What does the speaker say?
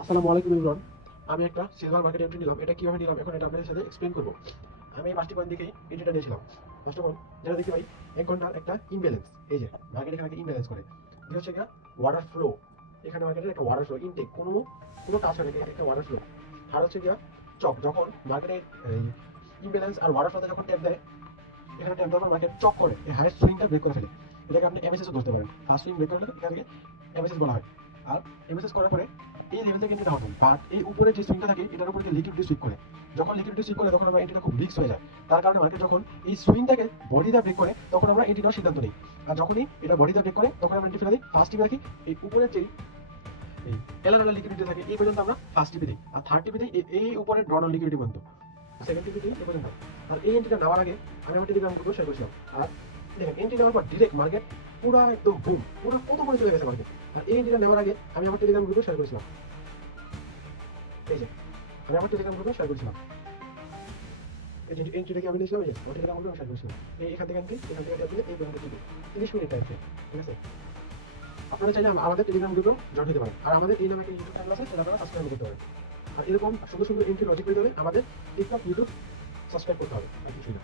আসসালামু আলাইকুম এভরিওয়ান। আমি একটা সিলভার মার্কেট এন্ট্রি নিলাম। এটা কিভাবে নিলাম এখন এটা আপনাদের সাথে এক্সপ্লেইন করব। আমি এই 5টি পয়েন্ট দেখেই এন্ট্রিটা নিয়েছিলাম। ফার্স্ট অফ অল যেটা দেখতে পাই 1 ঘন্টার একটা ইমব্যালেন্স। এই যে মার্কেট এখানে একটা ইমব্যালেন্স করে। যে হচ্ছে গিয়া ওয়াটার ফ্লো। এখানে মার্কেটের একটা ওয়াটার ফ্লো ইনটেক কোনো কাজ হয় না, একটা ওয়াটার ফ্লো। আর হচ্ছে গিয়া চক যখন মার্কেটে ইমব্যালেন্স আর ওয়াটার ফ্লোতে যখন ট্যাপ দেয়, এখানে ট্যাপ দেওয়ার পর মার্কেট চক করে এই হাইয়েস্ট সুইংটা ব্রেক করে ফেলে। এটাকে আপনি এমএসএস ধরতে পারেন। ফার্স্ট সুইং ব্রেক করলে এটাকে এমএসএস বলা হয়। আর এমএসএস করার পরে এই লেভেল থেকে এন্ট্রিটা হবে, বাট এই উপরে যে সুইংটা থাকে এটার উপর লিকুইডিটি সুইং করে। যখন লিকুইডিটি সুইং করে তখন আমরা এন্ট্রিটা খুব রিস্ক হয়ে যায়। তার কারণে মার্কেট যখন এই সুইংটাকে বডি দিয়ে ব্রেক করে তখন আমরা এন্ট্রি নেওয়ার সিদ্ধান্ত নিই। আর যখনই এটা বডি দিয়ে ব্রেক করে তখন আমরা এন্ট্রি ফেলে দিই। ফার্স্ট টিপে রাখি এই উপরের যে এই এলাকাটা লিকুইডিটি থাকে এই পর্যন্ত আমরা ফার্স্ট টিপে দিই, আর থার্ড টিপে দিই এই উপরে ড্রন লিকুইডিটি পর্যন্ত, সেকেন্ড টিপে দিই এই পর্যন্ত। আর এই এন্ট্রিটা নেওয়ার আগে আমি আমার টেলিগ্রাম গ্রুপে শেয়ার করেছিলাম। আর দেখেন এন্ট্রি নেওয়ার পর ডিরেক্ট মার্কেট পুরো একদম বুম পুরো কত করে চলে গেছে মার্কেট। আর এই এন্ট্রিটা নেওয়ার আগে আমি আমার টেলিগ্রাম গ্রুপে শেয়ার করেছিলাম। এই যে আমি আমার টেলিগ্রাম গ্রুপে শেয়ার করেছিলাম এই যে এন্ট্রিটাকে আমি নিয়েছিলাম। এই যে আমার টেলিগ্রাম গ্রুপে শেয়ার করেছিলাম। এখান থেকে এন্ট্রি, এখান থেকে ট্যাপ দিলে এই পর্যন্ত টিপে 30 মিনিট টাইম। ঠিক আছে, আপনারা চাইলে আমাদের টেলিগ্রাম গ্রুপেও জয়েন হতে পারেন। আর আমাদের এই নামে একটা ইউটিউব চ্যানেল আছে, সেটা আপনারা সাবস্ক্রাইব করতে পারেন। আর এরকম সুন্দর সুন্দর এন্ট্রি লজিক পেতে হলে আমাদের টিকটক ইউটিউব সাবস্ক্রাইব করতে হবে, আর কিছুই না।